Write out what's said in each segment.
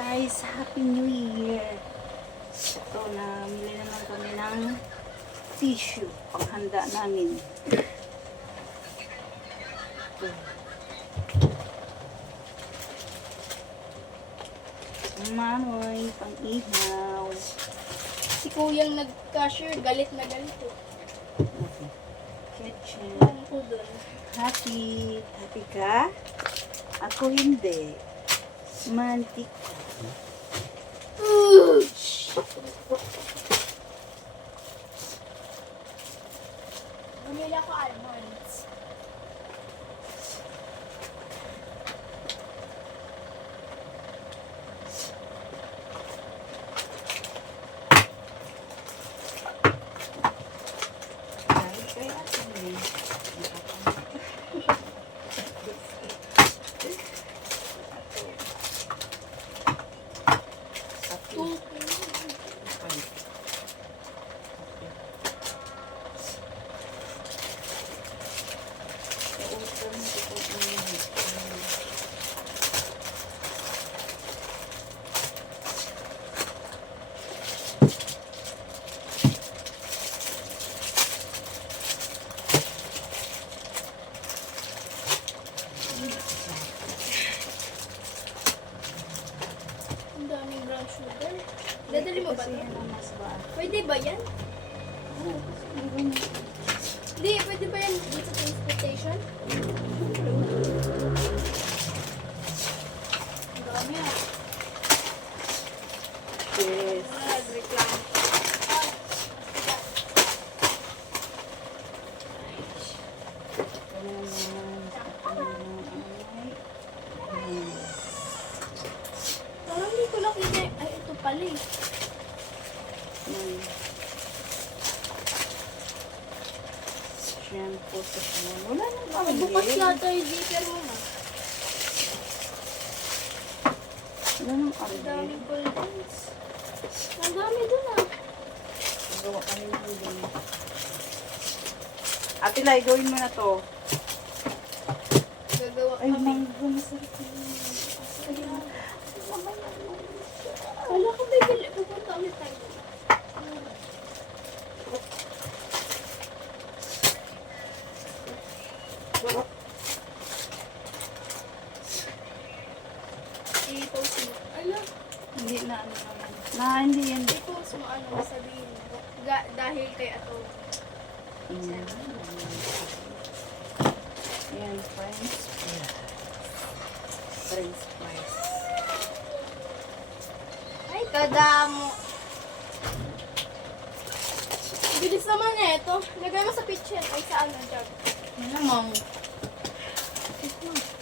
guys, Happy New Year! Ito, namili naman kami ng tissue panghanda namin. Ito. Manoy, pang-ihaw. Si kuyang nag-cashier, galit na galit eh. Ketchup. Ano ko dun? Happy. Happy ka? Ako hindi. Mantika. Bumili ako almonds. Dahil kaya hindi. Ang daming brown sugar. Dadali mo ba Kasi ito? yan ang mas ba? Pwede ba yan? Hindi, pwede ba yan dito sa transportation? Ang dami ah. Yes. Nag-reklamo. Parang hindi ko nakita. Ay, ito pala eh. Shampoo sa shampoo. Wala nang Bukas pamili. yata yung zipper mo na. Wala nang Ang pamili. daming cold drinks. Ang dami dun ah. Gawa kami ng hindi. Ate Lai, gawin mo na to. Gagawa Ay, kami. mangga, masarap yun. Wala ko bibili. Pupunta ulit tayo. I-post mo. Ala, Hindi na ano naman. Hindi yan. i-post mo ano, sabihin mo. Dahil kay Ato. Yan, French fries. French fries. Ay, kadamo. Bilis naman eh ito. Lagay mo sa kitchen. Ay, sa ano, jug. Yan lang, ma'am.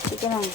Ito lang.